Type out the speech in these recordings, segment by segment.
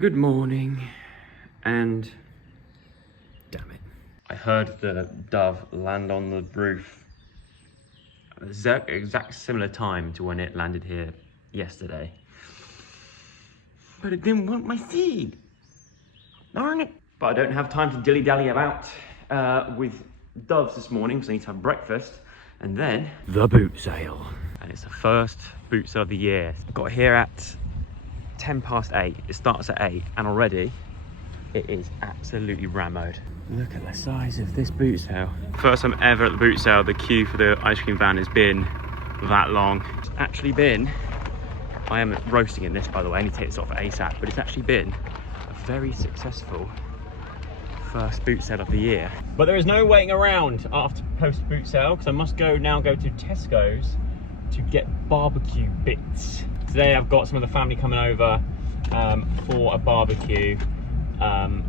Good morning, and damn it. I heard the dove land on the roof at the exact similar time to when it landed here yesterday. But it didn't want my seed. Darn it. But I don't have time to dilly-dally about with doves this morning because I need to have breakfast. And then the boot sale. And it's the first boot sale of the year. Got here at 8:10. It starts at 8 and already it is absolutely rammed. Look at the size of this boot sale. First time ever at the boot sale, the queue for the ice cream van has been that long. It's actually been, I am roasting in this by the way, I need to take this off ASAP, but it's actually been a very successful first boot sale of the year. But there is no waiting around after post boot sale because I must now go to Tesco's to get barbecue bits. Today I've got some of the family coming over for a barbecue,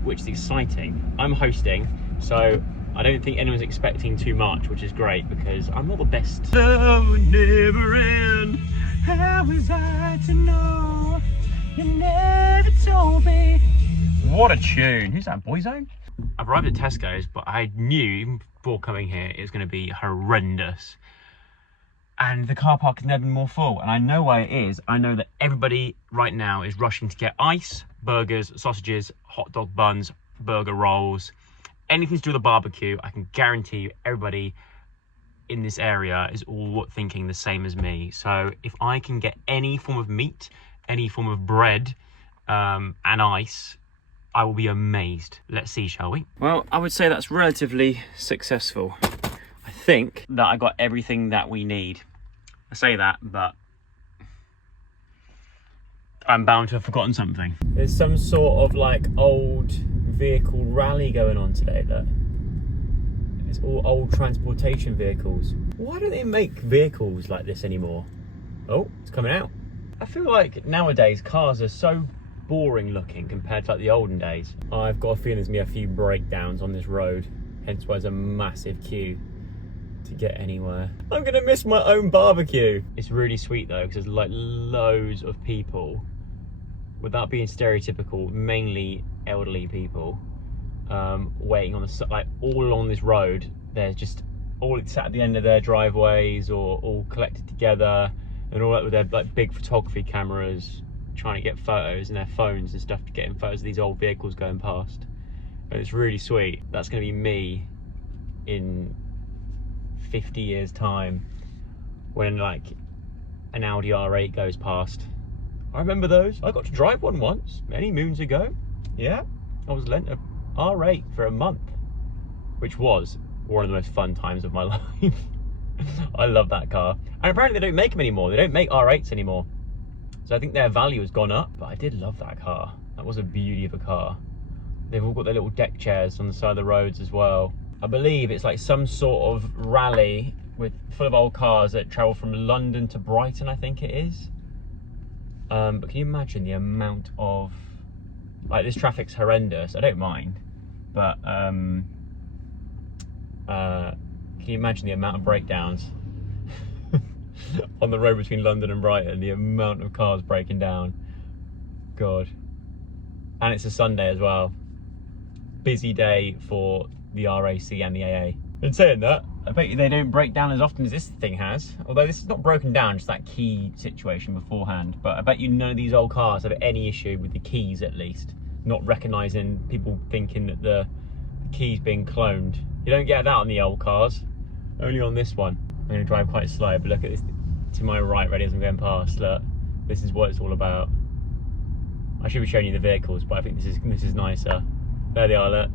which is exciting. I'm hosting, so I don't think anyone's expecting too much, which is great because I'm not the best. Love would never end. How was I to know? You never told me. What a tune. Who's that, Boyzone? I've arrived at Tesco's, but I knew even before coming here it was going to be horrendous. And the car park has never been more full, and I know why it is. I know that everybody right now is rushing to get ice, burgers, sausages, hot dog buns, burger rolls, anything to do with a barbecue. I can guarantee you everybody in this area is all thinking the same as me. So if I can get any form of meat, any form of bread, and ice, I will be amazed. Let's see, shall we? Well, I would say that's relatively successful. I think that I got everything that we need. I say that, but I'm bound to have forgotten something. There's some sort of like old vehicle rally going on today, look. It's all old transportation vehicles. Why don't they make vehicles like this anymore? Oh, it's coming out. I feel like nowadays cars are so boring looking compared to like the olden days. I've got a feeling there's gonna be a few breakdowns on this road, hence why there's a massive queue to get anywhere. I'm gonna miss my own barbecue. It's really sweet though, because there's like loads of people, without being stereotypical, mainly elderly people, waiting on the like all along this road. They're just all sat at the end of their driveways or all collected together, and all that with their like big photography cameras, trying to get photos and their phones and stuff, to getting photos of these old vehicles going past. And it's really sweet. That's gonna be me in 50 years time when like an Audi R8 goes past. I remember those. I got to drive one once many moons ago. Yeah, I was lent a R8 for a month, which was one of the most fun times of my life. I love that car, and apparently they don't make them anymore. They don't make R8s anymore, so I think their value has gone up. But I did love that car. That was a beauty of a car. They've all got their little deck chairs on the side of the roads as well. I believe it's like some sort of rally full of old cars that travel from London to Brighton, I think it is. But can you imagine the amount of, like, this traffic's horrendous. I don't mind, but can you imagine the amount of breakdowns on the road between London and Brighton? The amount of cars breaking down. God. And it's a Sunday as well. Busy day for the RAC and the AA. In saying that, I bet you they don't break down as often as this thing has. Although this is not broken down, just that key situation beforehand. But I bet you none of these old cars have any issue with the keys, at least. Not recognising people thinking that the key's being cloned. You don't get that on the old cars. Only on this one. I'm going to drive quite slow, but look at this to my right, ready as I'm going past. Look, this is what it's all about. I should be showing you the vehicles, but I think this is nicer. There they are, look.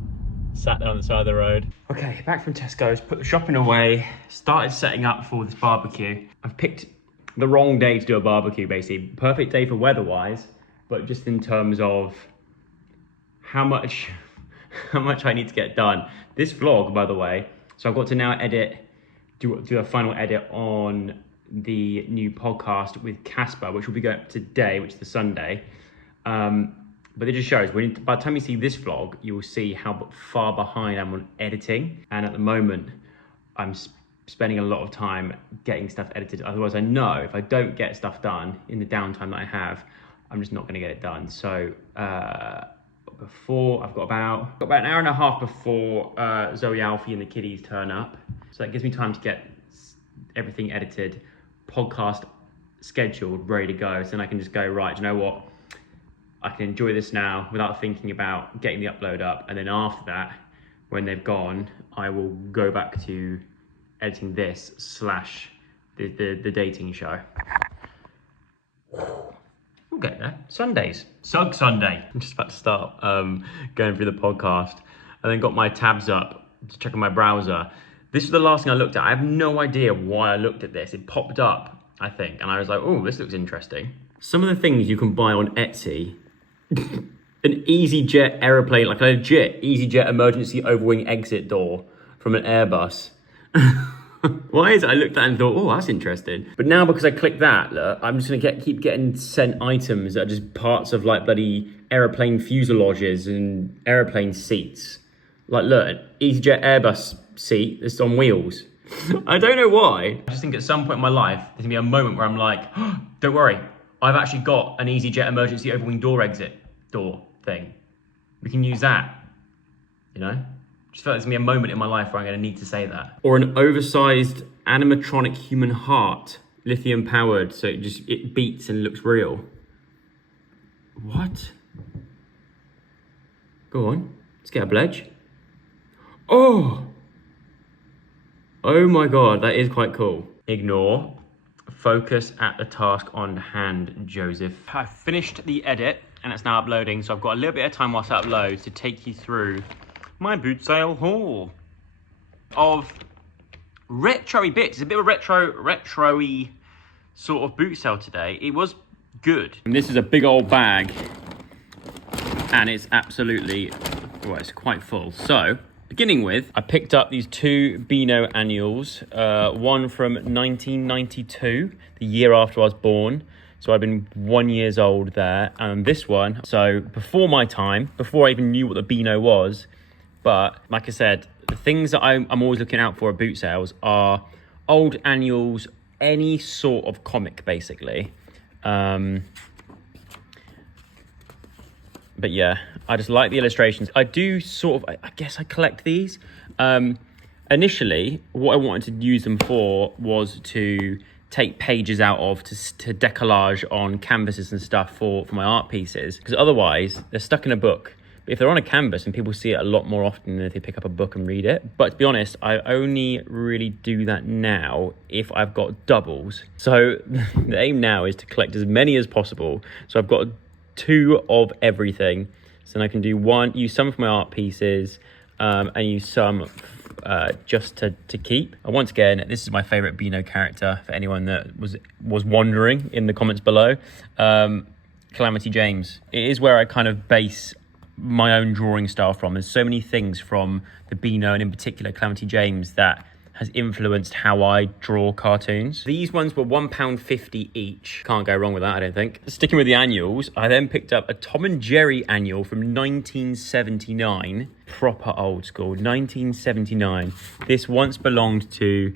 Sat there on the side of the road. Okay, back from Tesco's, put the shopping away, started setting up for this barbecue. I've picked the wrong day to do a barbecue, basically. Perfect day for weather-wise, but just in terms of how much I need to get done. This vlog, by the way, so I've got to now do a final edit on the new podcast with Casper, which will be going up today, which is the Sunday. But it just shows, by the time you see this vlog, you will see how far behind I'm on editing. And at the moment, I'm spending a lot of time getting stuff edited. Otherwise, I know if I don't get stuff done in the downtime that I have, I'm just not going to get it done. So before I've got about an hour and a half before Zoe, Alfie, and the kiddies turn up. So that gives me time to get everything edited, podcast scheduled, ready to go. So then I can just go, right, do you know what? I can enjoy this now without thinking about getting the upload up. And then after that, when they've gone, I will go back to editing this / the dating show. We'll get there. Sundays. Sug Sunday. I'm just about to start going through the podcast. And then got my tabs up to check on my browser. This was the last thing I looked at. I have no idea why I looked at this. It popped up, I think. And I was like, oh, this looks interesting. Some of the things you can buy on Etsy. An EasyJet aeroplane, like a legit EasyJet emergency overwing exit door from an Airbus. Why is it I looked at it and thought, oh, that's interesting. But now because I clicked that, look, I'm just gonna keep getting sent items that are just parts of like bloody aeroplane fuselages and aeroplane seats. Like look, an EasyJet Airbus seat that's on wheels. I don't know why. I just think at some point in my life, there's gonna be a moment where I'm like, oh, don't worry, I've actually got an EasyJet emergency overwing door exit door thing. We can use that, you know? Just felt like there's gonna be a moment in my life where I'm gonna need to say that. Or an oversized animatronic human heart, lithium powered, so it beats and looks real. What? Go on, let's get a pledge. Oh! Oh my God, that is quite cool. Ignore. Focus at the task on hand, Joseph. I've finished the edit and it's now uploading, so I've got a little bit of time whilst it uploads to take you through my boot sale haul of retro-y bits. It's a bit of a retro-y sort of boot sale today. It was good. And this is a big old bag and it's absolutely, well, it's quite full. So, beginning with, I picked up these two Beano annuals, one from 1992, the year after I was born. So I've been 1 year old there. And this one, so before my time, before I even knew what the Beano was. But like I said, the things that I'm always looking out for at boot sales are old annuals, any sort of comic, basically. But yeah, I just like the illustrations. I do sort of, I guess I collect these. Initially, what I wanted to use them for was to take pages out of to decollage on canvases and stuff for my art pieces. Because otherwise, they're stuck in a book. But if they're on a canvas, and people see it a lot more often than if they pick up a book and read it. But to be honest, I only really do that now if I've got doubles. So the aim now is to collect as many as possible. So I've got two of everything. So then I can do use some for my art pieces and use some just to keep. And once again, this is my favorite Beano character for anyone that was wondering in the comments below. Calamity James. It is where I kind of base my own drawing style from. There's so many things from the Beano and in particular Calamity James that has influenced how I draw cartoons. These ones were £1.50 each. Can't go wrong with that, I don't think. Sticking with the annuals, I then picked up a Tom and Jerry annual from 1979. Proper old school, 1979. This once belonged to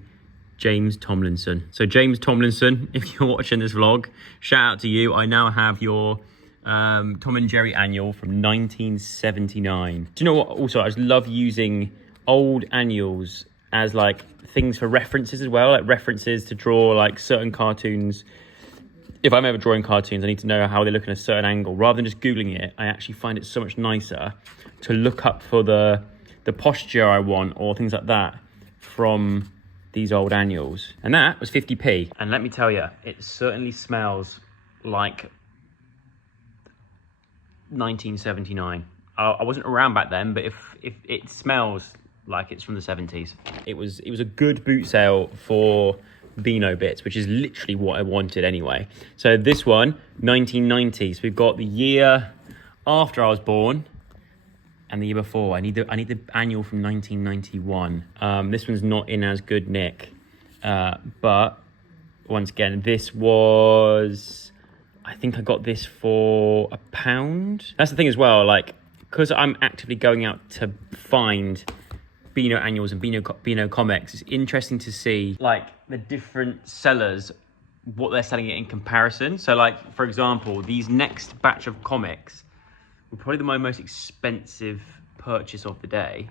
James Tomlinson. So James Tomlinson, if you're watching this vlog, shout out to you. I now have your Tom and Jerry annual from 1979. Do you know what? Also, I just love using old annuals as like things for references as well, like references to draw like certain cartoons. If I'm ever drawing cartoons, I need to know how they look in a certain angle. Rather than just Googling it, I actually find it so much nicer to look up for the posture I want or things like that from these old annuals. And that was 50p. And let me tell you, it certainly smells like 1979. I wasn't around back then, but if it smells like it's from the 70s. It was a good boot sale for Beano bits, which is literally what I wanted anyway. So this one, 1990s. So we've got the year after I was born and the year before. I need the annual from 1991. This one's not in as good nick, but once again, this was, I think I got this for £1. That's the thing as well, like, because I'm actively going out to find Beano annuals and Beano comics, it's interesting to see like the different sellers what they're selling it in comparison. So like, for example, these next batch of comics were probably my most expensive purchase of the day.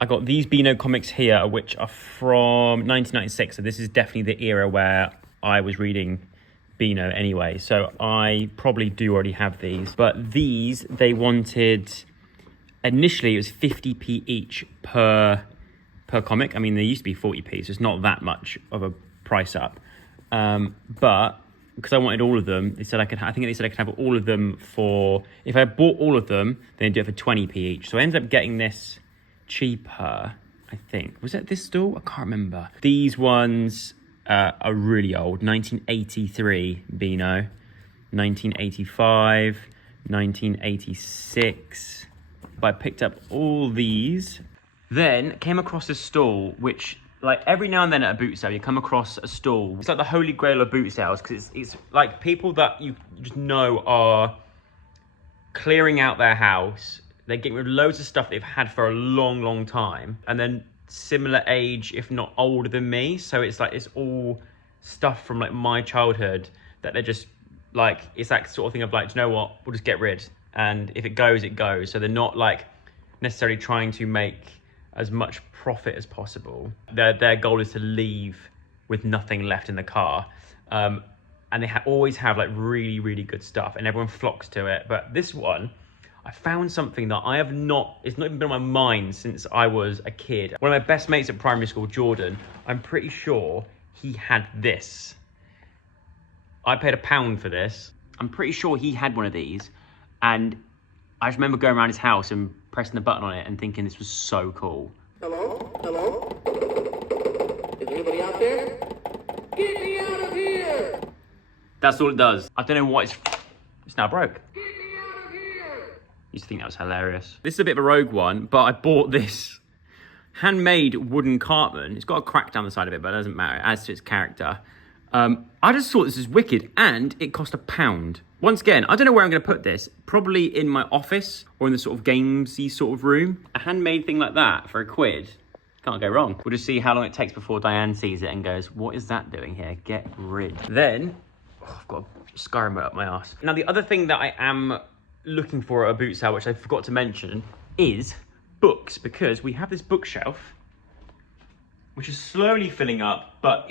I got these Beano comics here, which are from 1996. So this is definitely the era where I was reading Beano anyway. So I probably do already have these. But these, they wanted, initially it was 50p each per comic. I mean, they used to be 40p, so it's not that much of a price up. But because I wanted all of them, they said I think they said I could have all of them for, if I bought all of them, then do it for 20p each. So I ended up getting this cheaper, I think. Was it this store? I can't remember. These ones are really old. 1983 Beano, 1985, 1986. But I picked up all these. Then came across a stall which, like, every now and then at a boot sale, you come across a stall. It's like the holy grail of boot sales, because it's like people that you just know are clearing out their house. They're getting rid of loads of stuff they've had for a long, long time. And then similar age, if not older than me. So it's like, it's all stuff from like my childhood that they're just like, it's that sort of thing of like, do you know what? We'll just get rid. And if it goes, it goes. So they're not like necessarily trying to make as much profit as possible. Their goal is to leave with nothing left in the car. And they always have like really, really good stuff and everyone flocks to it. But this one, I found something that it's not even been on my mind since I was a kid. One of my best mates at primary school, Jordan, I'm pretty sure he had this. I paid £1 for this. I'm pretty sure he had one of these. And I just remember going around his house and pressing the button on it and thinking this was so cool. Hello? Hello? Is anybody out there? Get me out of here! That's all it does. I don't know what it's now broke. Get me out of here! Used to think that was hilarious. This is a bit of a rogue one, but I bought this handmade wooden cartman. It's got a crack down the side of it, but it doesn't matter. It adds to its character. I just thought this was wicked, and it cost £1. Once again, I don't know where I'm going to put this. Probably in my office or in the sort of gamesy sort of room. A handmade thing like that for £1. Can't go wrong. We'll just see how long it takes before Diane sees it and goes, what is that doing here? Get rid. Then, I've got a scar remote up my arse. Now, the other thing that I am looking for at a boot sale, which I forgot to mention, is books, because we have this bookshelf, which is slowly filling up, but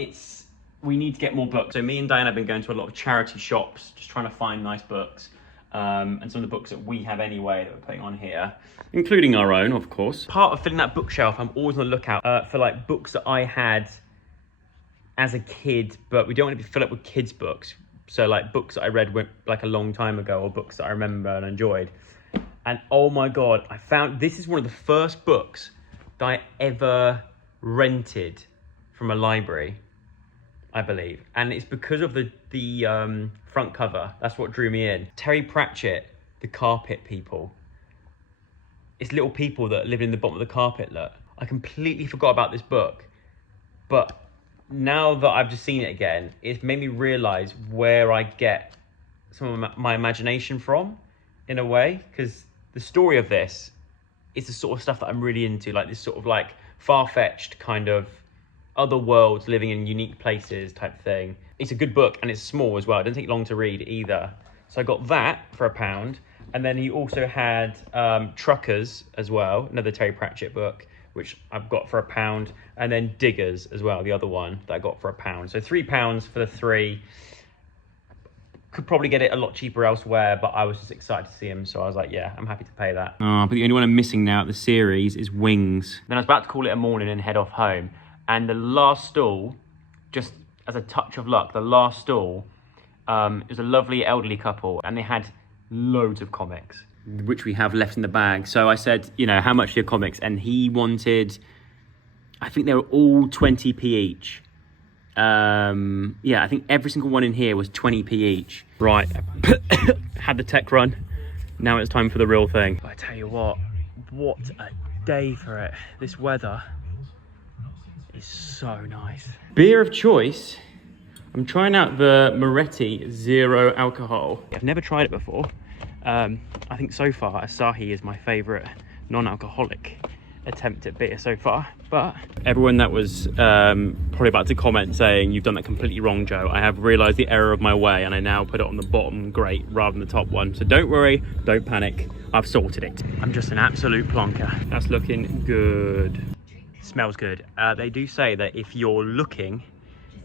we need to get more books. So me and Diane have been going to a lot of charity shops, just trying to find nice books. And some of the books that we have anyway that we're putting on here, including our own, of course. Part of filling that bookshelf, I'm always on the lookout for like books that I had as a kid, but we don't want to be filled up with kids' books. So like books that I read like a long time ago, or books that I remember and enjoyed. And oh my God, I found, this is one of the first books that I ever rented from a library, I believe. And it's because of the front cover. That's what drew me in. Terry Pratchett, The Carpet People. It's little people that live in the bottom of the carpet, look. I completely forgot about this book. But now that I've just seen it again, it's made me realise where I get some of my imagination from, in a way. Because the story of this is the sort of stuff that I'm really into. Like this sort of like far-fetched kind of other worlds living in unique places type thing. It's a good book and it's small as well. It doesn't take long to read either. So I got that for £1. And then he also had Truckers as well, another Terry Pratchett book, which I've got for £1. And then Diggers as well, the other one that I got for £1. So £3 for the three. Could probably get it a lot cheaper elsewhere, but I was just excited to see him. So I was like, yeah, I'm happy to pay that. Oh, but the only one I'm missing now at the series is Wings. Then I was about to call it a morning and head off home. And the last stall, just as a touch of luck, the last stall, it was a lovely elderly couple and they had loads of comics, which we have left in the bag. So I said, you know, how much are your comics? And he wanted, I think they were all 20p each. Yeah, I think every single one in here was 20p each. Right, had the tech run. Now it's time for the real thing. But I tell you what a day for it. This weather is so nice. Beer of choice, I'm trying out the Moretti Zero Alcohol. I've never tried it before. I think so far Asahi is my favourite non-alcoholic attempt at beer so far. But everyone that was probably about to comment saying you've done that completely wrong, Joe, I have realised the error of my way and I now put it on the bottom grate rather than the top one. So don't worry, don't panic, I've sorted it. I'm just an absolute plonker. That's looking good. Smells good. They do say that if you're looking,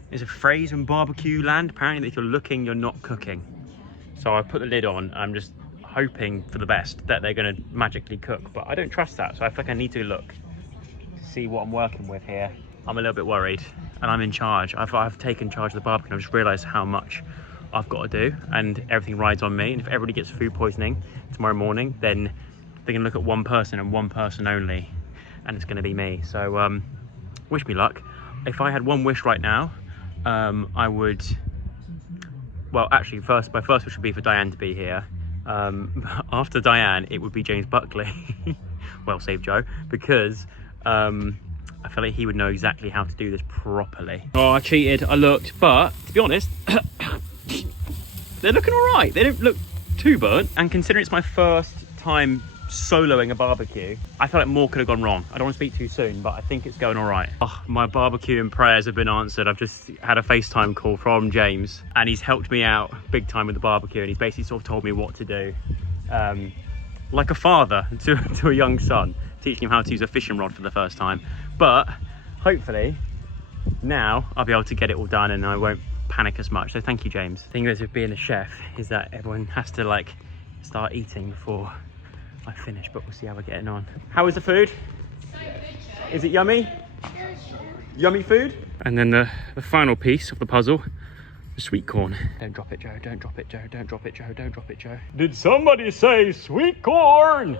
there's a phrase in barbecue land apparently, that if you're looking, you're not cooking. So I put the lid on. I'm just hoping for the best that they're going to magically cook, but I don't trust that, so I feel like I need to look to see what I'm working with here. I'm a little bit worried, and I'm in charge. I've taken charge of the barbecue, and I've just realised how much I've got to do, and everything rides on me. And if everybody gets food poisoning tomorrow morning, then they're going to look at one person and one person only, and it's going to be me. So wish me luck. If I had one wish right now, I would, well, actually, my first wish would be for Diane to be here. After Diane, it would be James Buckley. Well saved, Joe, because I feel like he would know exactly how to do this properly. Oh, I cheated, I looked, but to be honest, they're looking all right. They don't look too burnt, and considering it's my first time soloing a barbecue, I feel like more could have gone wrong. I don't want to speak too soon, but I think it's going all right. Oh, my barbecue and prayers have been answered. I've just had a FaceTime call from James, and he's helped me out big time with the barbecue, and he's basically sort of told me what to do, like a father to a young son, teaching him how to use a fishing rod for the first time. But hopefully now I'll be able to get it all done and I won't panic as much. So thank you, James. The thing with being a chef is that everyone has to like start eating before I finish, but we'll see how we're getting on. How is the food? So good. Is it yummy? Yummy food? And then the final piece of the puzzle, the sweet corn. Don't drop it, Joe. Don't drop it, Joe. Don't drop it, Joe. Don't drop it, Joe. Did somebody say sweet corn?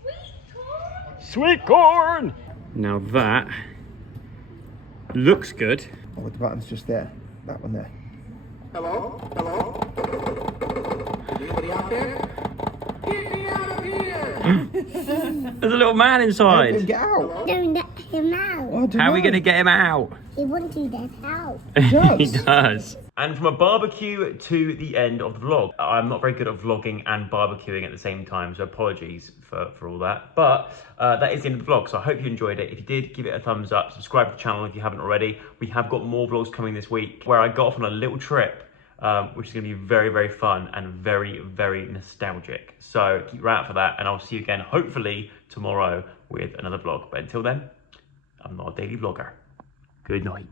Sweet corn? Sweet corn! Now that looks good. Oh, the button's just there. That one there. Hello? Hello? Is anybody out there? Get me out of here! There's a little man inside. Let him get out. Don't let him out. Oh, I don't How are we know. going to get him out? He wants to get out. He does. And from a barbecue to the end of the vlog. I'm not very good at vlogging and barbecuing at the same time, so apologies for all that. But that is the end of the vlog, so I hope you enjoyed it. If you did, give it a thumbs up. Subscribe to the channel if you haven't already. We have got more vlogs coming this week where I got off on a little trip, which is going to be very, very fun and very, very nostalgic. So keep your eye out for that, and I'll see you again, hopefully, tomorrow with another vlog. But until then, I'm not a daily vlogger. Good night.